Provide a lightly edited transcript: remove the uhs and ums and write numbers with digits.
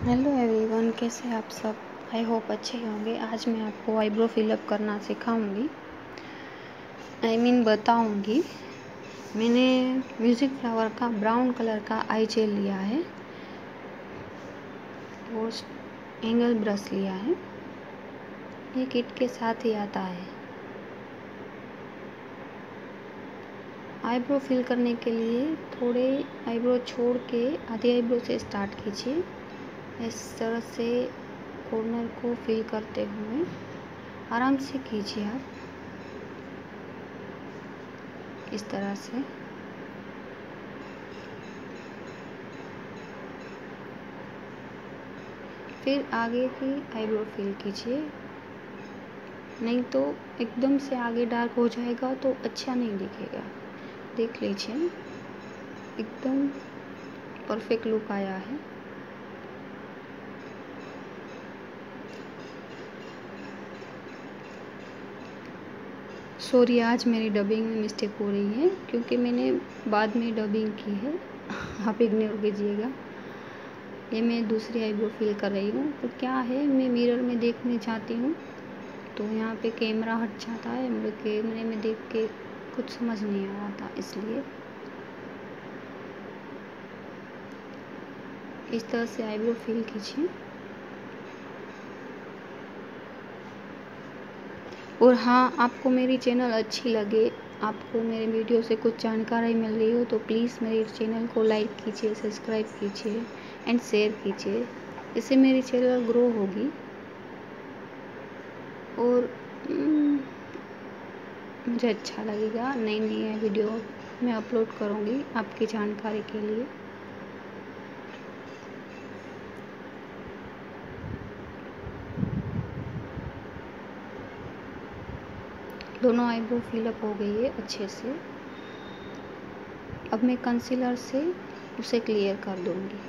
Hello everyone, कैसे हैं आप सब। आई होप अच्छे होंगे। आज मैं आपको आईब्रो फिलअप करना सिखाऊंगी, बताऊंगी। मैंने म्यूज़िक फ्लावर का ब्राउन कलर का आई जेल लिया है और एंगल ब्रश लिया है। ये किट के साथ ही आता है। आईब्रो फिल करने के लिए थोड़े आईब्रो छोड़ के आधे आईब्रो से स्टार्ट कीजिए। इस तरह से कॉर्नर को फिल करते हुए आराम से कीजिए आप, इस तरह से। फिर आगे की आईब्रो फिल कीजिए, नहीं तो एकदम से आगे डार्क हो जाएगा तो अच्छा नहीं दिखेगा। देख लीजिए, एकदम परफेक्ट लुक आया है। सॉरी, आज मेरी डबिंग में मिस्टेक हो रही है क्योंकि मैंने बाद में डबिंग की है। आप इग्नोर कीजिएगा। ये मैं दूसरी आईब्रो फिल कर रही हूँ। तो क्या है, मैं मिरर में देखने जाती हूँ तो यहाँ पे कैमरा हट जाता है। मुझे कैमरे में देख के कुछ समझ नहीं आ रहा था, इसलिए इस तरह से आईब्रो फिल कीजिए। और हाँ, आपको मेरी चैनल अच्छी लगे, आपको मेरे वीडियो से कुछ जानकारी मिल रही हो तो प्लीज़ मेरे चैनल को लाइक कीजिए, सब्सक्राइब कीजिए एंड शेयर कीजिए। इससे मेरी चैनल ग्रो होगी और मुझे अच्छा लगेगा। नई नई वीडियो मैं अपलोड करूँगी आपकी जानकारी के लिए। दोनों आईब्रो फिलअप हो गई है अच्छे से। अब मैं कंसीलर से उसे क्लियर कर दूँगी।